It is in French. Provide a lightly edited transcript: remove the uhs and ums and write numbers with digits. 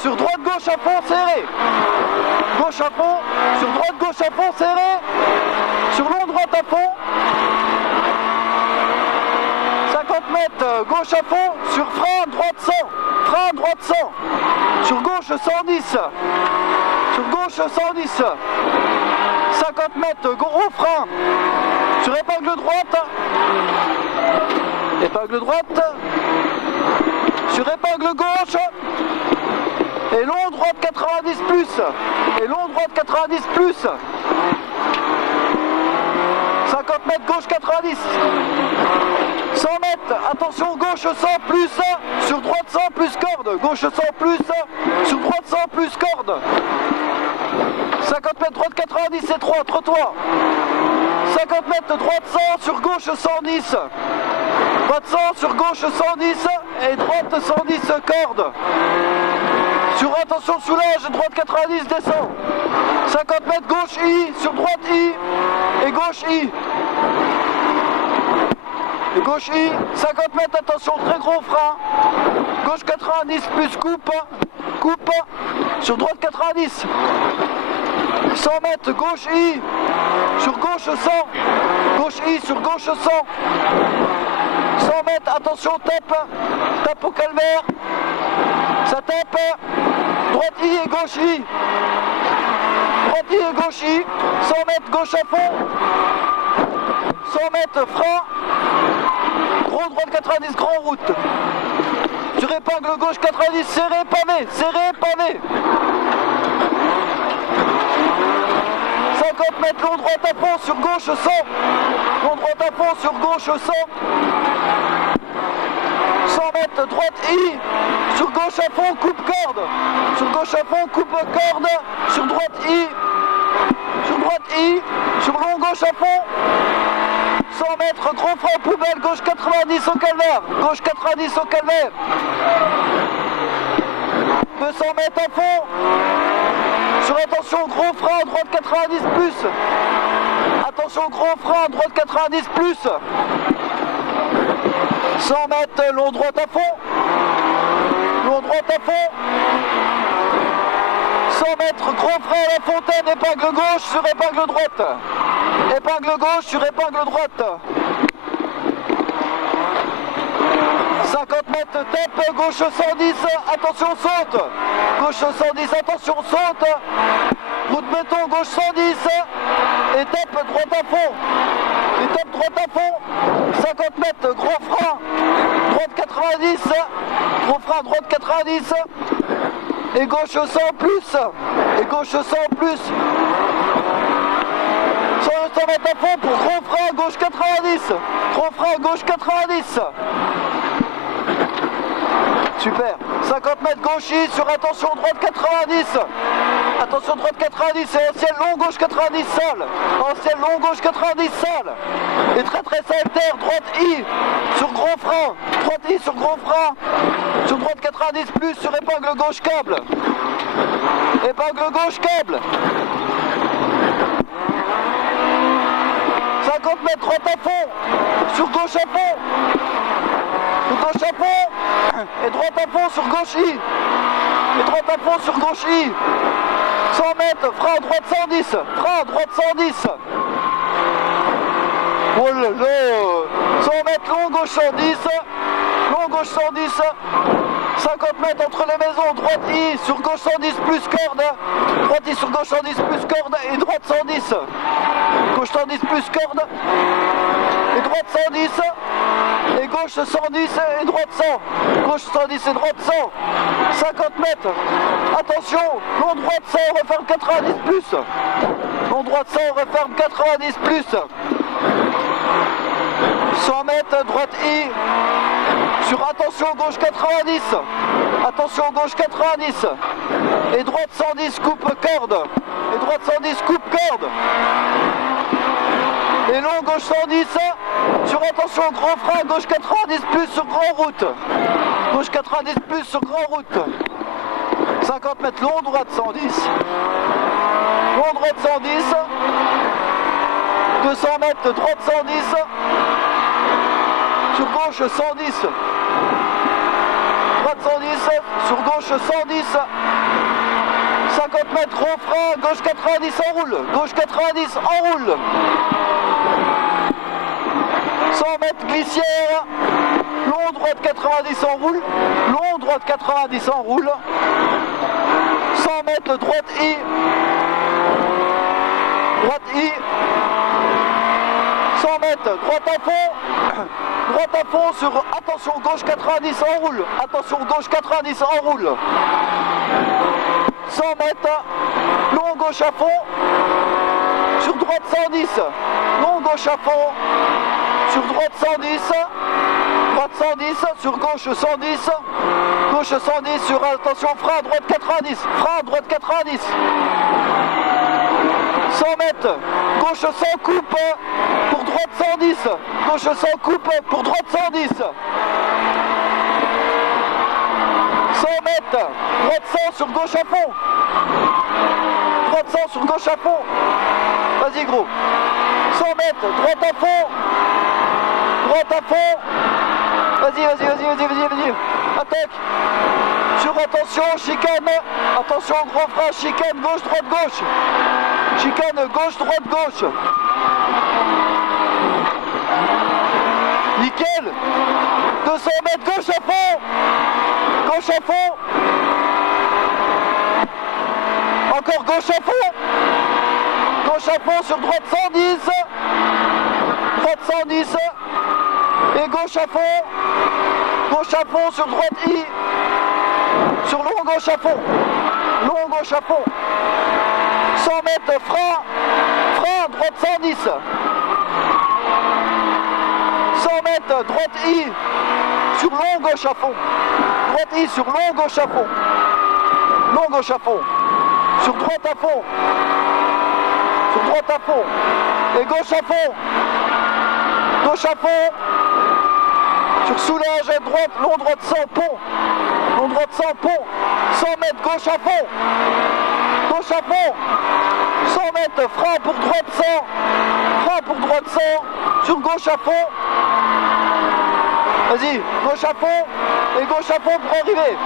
sur droite, gauche à fond, serré. Gauche à fond, sur droite, gauche à fond, serré. Sur long, droite à fond. 50 mètres, gauche à fond, sur frein, droite 100. Frein, droite 100. Sur gauche, 110. Sur gauche, 110. 50 mètres, gros frein. Sur épingle droite. Épingle droite. Sur épingle gauche. Et long droite 90 plus. Et long droite 90 plus. 50 mètres gauche 90. 100 mètres, attention gauche 100 plus. Sur droite 100 plus corde. Gauche 100 plus. Sur droite 100 plus corde. 50 mètres droite 90 et 3, trottoir. 50 mètres droite 100 sur gauche 110. Droite 100 sur gauche 110 et droite 110 corde. Sur attention soulage, droite 90 descend. 50 mètres gauche I, sur droite I et gauche I. Et gauche I, 50 mètres, attention, très gros frein. Gauche 90 plus coupe, coupe, sur droite 90. 100 mètres, gauche I, sur gauche 100. Gauche I, sur gauche 100. 100 mètres, attention, tape au calvaire. Ça tape. Droite I et gauche I. Droite I et gauche I. 100 mètres, gauche à fond. 100 mètres, frein. Gros droite 90, grand route. Sur épingle gauche 90, serré, pavé. Serré, pavé. 50 mètres, long droite à fond, sur gauche 100. Long droite à fond, sur gauche 100. 100 mètres, droite I. Sur gauche à fond, coupe corde. Sur gauche à fond, coupe corde. Sur droite I. Sur droite I. Sur long gauche à fond. 100 mètres, gros frein, poubelle, gauche 90 au calvaire. Gauche 90 au calvaire. 200 mètres à fond. Sur attention, gros frein, droite 90 plus. Attention, gros frein, droite 90 plus. 100 mètres, long droite à fond. Long droite à fond. 100 mètres, gros frein à la fontaine, épingle gauche sur épingle droite. Épingle gauche sur épingle droite. 50 mètres, tape, gauche 110, attention saute. Gauche 110, attention saute. Route béton, gauche 110. Et tape droite à fond. Et tape droite à fond. 50 mètres, gros frein. Droite 90. Gros frein, droite 90. Et gauche 100 plus. Et gauche 100 plus. 100 mètres à fond pour gros frein, gauche 90. Gros frein, gauche 90. Super. 50 mètres gauche I sur attention droite 90. Attention droite 90 et ancienne long gauche 90 sale. Ancienne long gauche 90 sale. Et très saltaire, droite I sur gros frein. Droite I sur gros frein. Sur droite 90 plus sur épingle gauche câble. Épingle gauche câble. 50 mètres droite à fond. Sur gauche à fond. Sur gauche à fond. Et droite à fond sur gauche I. Et droite à fond sur gauche I. 100 mètres, frein droite 110. Frein droite 110. Oh là là. 100 mètres long gauche 110. Long gauche 110. 50 mètres entre les maisons, droite I sur gauche 110 plus corde. Droite I sur gauche 110 plus corde et droite 110. Gauche 110 plus corde. Et droite 110. Et gauche 110 et droite 100. Gauche 110 et droite 100. 50 mètres. Attention, long droite 100, referme 90 plus. Long droite 100, referme 90 plus. 100 mètres, droite I. Sur attention, gauche 90. Attention, gauche 90. Et droite 110, coupe corde. Et droite 110, coupe corde. Et long, gauche 110. Sur attention, grand frein, gauche 90 plus sur grand route. Gauche 90 plus sur grand route. 50 mètres long, droite 110. Long, droite 110. 200 mètres, droite 110. Sur gauche 110. Droite droite 110, sur gauche 110. 50 mètres au frein, gauche 90, enroule. Gauche 90, enroule. 100 mètres glissière. Long droite 90, enroule. Long droite 90, enroule. 100 mètres droite I. Droite I. 100 mètres, droite à fond. Droite à fond sur, attention, gauche 90, enroule. Attention, gauche 90, enroule. 100 mètres, long gauche à fond. Sur droite 110. Long gauche à fond. Sur droite 110. Droite 110, sur gauche 110. Gauche 110, sur, attention, frein, droite 90. Frein, droite 90. 100 mètres, gauche 100 coupe, pour droite 110, gauche 100 coupe, pour droite 110. 100 mètres, droite 100 sur gauche à fond. Droite 100 sur gauche à fond. Vas-y gros. 100 mètres, droite à fond. Droite à fond. Vas-y. Attaque. Sur attention, chicane. Attention, gros frein, chicane, gauche, droite, gauche. Chicane, gauche, droite, gauche. Nickel. 200 mètres, gauche à fond. Gauche à fond. Encore gauche à fond. Gauche à fond sur droite 110. Droite 110. Et gauche à fond. Gauche à fond sur droite I. Sur long gauche à fond. Long gauche à fond. 100 mètres, frein. Frein, droite 110. 100 mètres, droite I. Sur long gauche à fond. Droite I sur long gauche à fond. Long gauche à fond. Sur droite à fond. Sur droite à fond. Et gauche à fond. Gauche à fond. Sur soulage à droite, long droite 100 pont. Long droite 100 pont. 100 mètres, gauche à fond. Gauche à fond. 100 mètres, frein pour droite 100. Frein pour droite 100. Sur gauche à fond. Vas-y, gauche à fond. Et gauche à fond pour arriver.